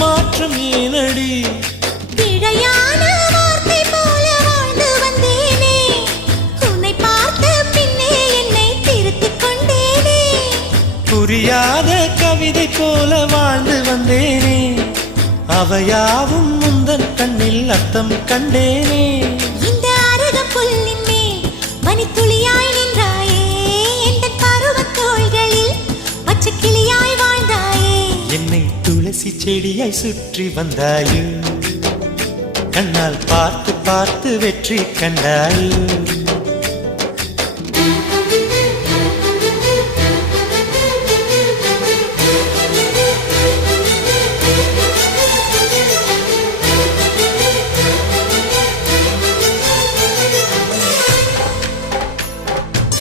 மாற்றம் ஏனடி பிழையான வார்த்தை போல வாழ்ந்து வந்தேனே உன்னை பார்த்த பின்னே என்னை திருத்திக் கொண்டேனே புரியாத கவிதை போல வாழ்ந்து வந்தேனே அவையாவும் முந்தன் கண்ணில் அர்த்தம் கண்டேனே இந்த அருக புல்லின் மேல் மணித்துளியாய் நின்றாயே எந்த பருவத் தோள்களில் பச்சை கிளியாய் வாழ்ந்தாயே என்னை துளசி செடியாய் சுற்றி வந்தாயோ கண்ணால் பார்த்து பார்த்து வெற்றி கண்டாயோ